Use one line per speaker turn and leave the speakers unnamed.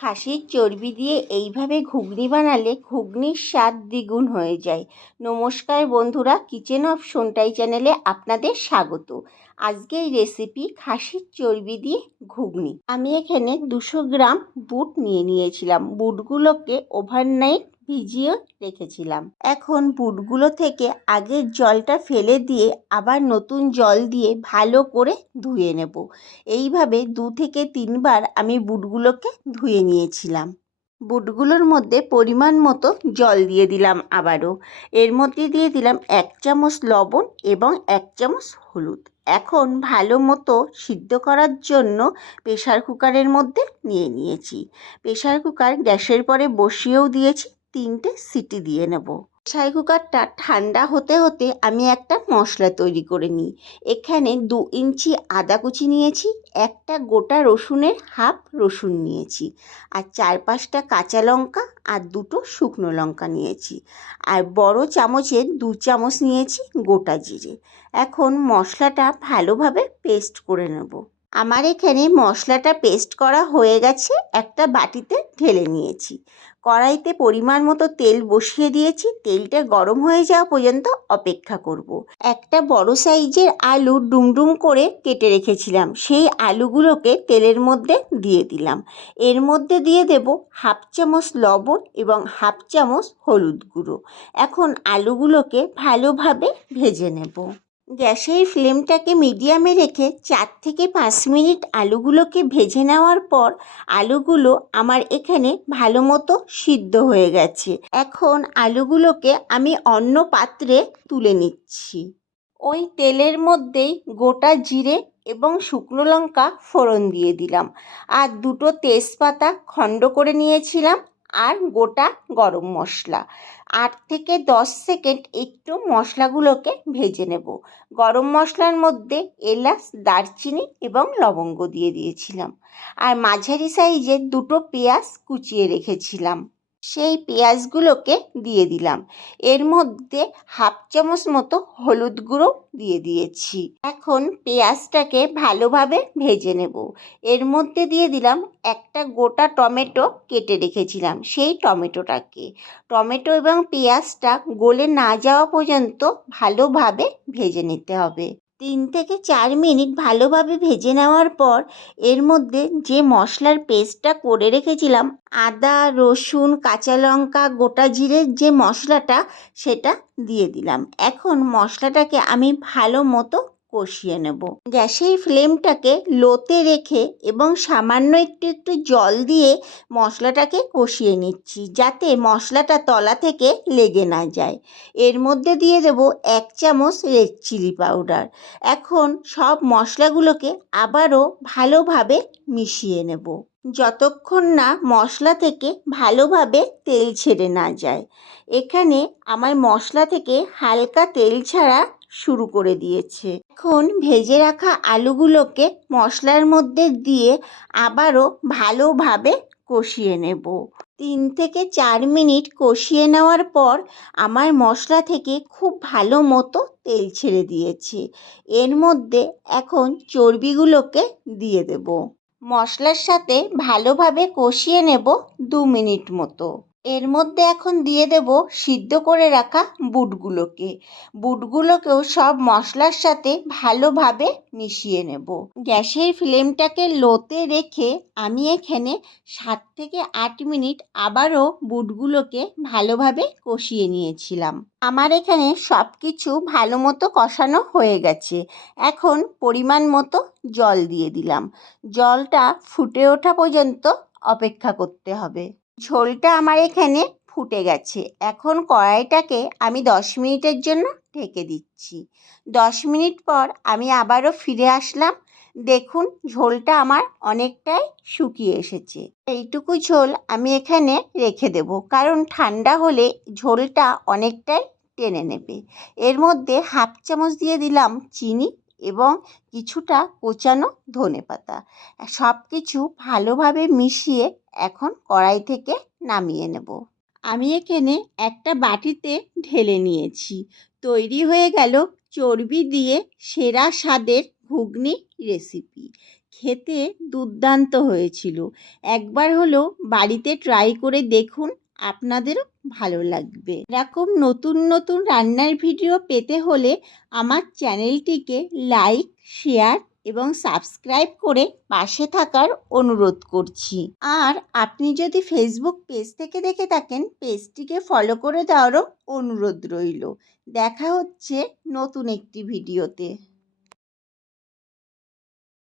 খাসির চর্বি দিয়ে এইভাবে ঘুগনি বানালে ঘুগনির স্বাদ দ্বিগুণ হয়ে যায়। নমস্কার বন্ধুরা, কিচেন অফ সোনটাই চ্যানেলে আপনাদের স্বাগত। আজকে এই রেসিপি খাসির চর্বি দিয়ে ঘুগনি। আমি এখানে দুশো গ্রাম বুট নিয়ে নিয়েছিলাম। বুটগুলোকে ওভারনাইট ভিজিয়ে রেখেছিলাম। এখন বুটগুলো থেকে আগের জলটা ফেলে দিয়ে আবার নতুন জল দিয়ে ভালো করে ধুয়ে নেব। এইভাবে দু থেকে তিনবার আমি বুটগুলোকে ধুয়ে নিয়েছিলাম। বুটগুলোর মধ্যে পরিমাণ মতো জল দিয়ে দিলাম আবারও। এর মধ্যে দিয়ে দিলাম এক চামচ লবণ এবং এক চামচ হলুদ। এখন ভালো মতো সিদ্ধ করার জন্য প্রেশার কুকারের মধ্যে নিয়ে নিয়েছি। প্রেশার কুকার গ্যাসের পরে বসিয়েও দিয়েছি। তিনটে সিটি দিয়ে নেব। প্রেশার কুকারটা ঠান্ডা হতে হতে আমি একটা মশলা তৈরি করে নিই। এখানে দু ইঞ্চি আদা কুচি নিয়েছি, একটা গোটা রসুনের হাফ রসুন নিয়েছি, আর চার পাঁচটা কাঁচা লঙ্কা আর দুটো শুকনো লঙ্কা নিয়েছি, আর বড় চামচের দু চামচ নিয়েছি গোটা জিরে। এখন মশলাটা ভালোভাবে পেস্ট করে নেব। আমার এখানে মশলাটা পেস্ট করা হয়ে গেছে, একটা বাটিতে ঢেলে নিয়েছি। কড়াইতে পরিমাণ মতো তেল বসিয়ে দিয়েছি, তেলটা গরম হয়ে যাওয়া পর্যন্ত অপেক্ষা করব। একটা বড় সাইজের আলু ডুমডুম করে কেটে রেখেছিলাম, সেই আলুগুলোকে তেলের মধ্যে দিয়ে দিলাম। এর মধ্যে দিয়ে দেব হাফ চামচ লবণ এবং হাফ চামচ হলুদ গুঁড়ো। এখন আলুগুলোকে ভালোভাবে ভেজে নেব। গ্যাসের ফ্লেমটাকে মিডিয়ামে রেখে চার থেকে পাঁচ মিনিট আলুগুলোকে ভেজে নেওয়ার পর আলুগুলো আমার এখানে ভালো মতো সিদ্ধ হয়ে গেছে। এখন আলুগুলোকে আমি অন্য পাত্রে তুলে নিচ্ছি। ওই তেলের মধ্যেই গোটা জিরে এবং শুকনো লঙ্কা ফোড়ন দিয়ে দিলাম। আর দুটো তেজপাতা খণ্ড করে নিয়েছিলাম। আর গোটা গরম মশলা। আট থেকে দশ সেকেন্ড একটু মশলাগুলোকে ভেজে নেব। গরম মশলার মধ্যে এলাচ, দারচিনি এবং লবঙ্গ দিয়ে দিয়েছিলাম। আর মাঝারি সাইজের দুটো পেঁয়াজ কুচিয়ে রেখেছিলাম। সেই পেঁয়াজগুলোকে দিয়ে দিলাম। এর মধ্যে হাফ চামচ মতো হলুদ গুঁড়ো দিয়ে দিয়েছি। এখন পেঁয়াজটাকে ভালোভাবে ভেজে নেব। এর মধ্যে দিয়ে দিলাম একটা গোটা টমেটো কেটে রেখেছিলাম সেই টমেটোটাকে। টমেটো এবং পেঁয়াজটা গলে না যাওয়া পর্যন্ত ভালোভাবে ভেজে নিতে হবে। তিন থেকে চার মিনিট ভালোভাবে ভেজে নেওয়ার পর এর মধ্যে যে মশলার পেস্টটা করে রেখেছিলাম, আদা, রসুন, কাঁচা লঙ্কা, গোটা জিরের যে মশলাটা, সেটা দিয়ে দিলাম। এখন মশলাটাকে আমি ভালো মতো কষিয়ে নেব। গ্যাসের ফ্লেমটাকে লোতে রেখে এবং সামান্য একটু একটু জল দিয়ে মশলাটাকে কষিয়ে নিচ্ছি, যাতে মশলাটা তলা থেকে লেগে না যায়। এর মধ্যে দিয়ে দেব এক চামচ রেড চিলি পাউডার। এখন সব মশলাগুলোকে আবারও ভালোভাবে মিশিয়ে নেব। যতক্ষণ না মশলা থেকে ভালোভাবে তেল ছেড়ে না যায়। এখানে আমার মশলা থেকে হালকা তেল ছাড়া শুরু করে দিয়েছে। এখন ভেজে রাখা আলুগুলোকে মশলার মধ্যে দিয়ে আবারও ভালোভাবে কষিয়ে নেব। তিন থেকে চার মিনিট কষিয়ে নেওয়ার পর আমার মশলা থেকে খুব ভালো মতো তেল ছেড়ে দিয়েছে। এর মধ্যে এখন চর্বিগুলোকে দিয়ে দেব। মশলার সাথে ভালোভাবে কষিয়ে নেব দু মিনিট মতো। এর মধ্যে এখন দিয়ে দেব সিদ্ধ করে রাখা বুটগুলোকে। বুটগুলোকেও সব মশলার সাথে ভালোভাবে মিশিয়ে নেব। গ্যাসের ফ্লেমটাকে লোতে রেখে আমি এখানে সাত থেকে আট মিনিট আবারও বুটগুলোকে ভালোভাবে কষিয়ে নিয়েছিলাম। আমার এখানে সব কিছু ভালো মতো কষানো হয়ে গেছে। এখন পরিমাণ মতো জল দিয়ে দিলাম। জলটা ফুটে ওঠা পর্যন্ত অপেক্ষা করতে হবে। ঝোলটা আমার এখানে ফুটে গেছে। এখন কড়াইটাকে আমি দশ মিনিটের জন্য ঢেকে দিচ্ছি। দশ মিনিট পর আমি আবারও ফিরে আসলাম। দেখুন, ঝোলটা আমার অনেকটাই শুকিয়ে এসেছে। এইটুকু ঝোল আমি এখানে রেখে দেব। কারণ ঠান্ডা হলে ঝোলটা অনেকটাই টেনে নেবে। এর মধ্যে হাফ চামচ দিয়ে দিলাম চিনি এবং কিছুটা কোচানো ধনে পাতা সব কিছু ভালোভাবে মিশিয়ে এখন কড়াই থেকে নামিয়ে নেব। আমি এখানে একটা বাটিতে ঢেলে নিয়েছি। তৈরি হয়ে গেল চর্বি দিয়ে সেরা স্বাদের ঘুগনি রেসিপি খেতে দুর্দান্ত হয়েছিল। একবার হলো বাড়িতে ট্রাই করে দেখুন, আপনাদেরও ভালো লাগবে। এরকম নতুন নতুন রান্নার ভিডিও পেতে হলে আমার চ্যানেলটিকে লাইক শেয়ার এবং সাবস্ক্রাইব করে পাশে থাকার অনুরোধ করছি। আর আপনি যদি ফেসবুক পেজ থেকে দেখে থাকেন পেজটিকে ফলো করে দেওয়ারও অনুরোধ রইল। দেখা হচ্ছে নতুন একটি ভিডিওতে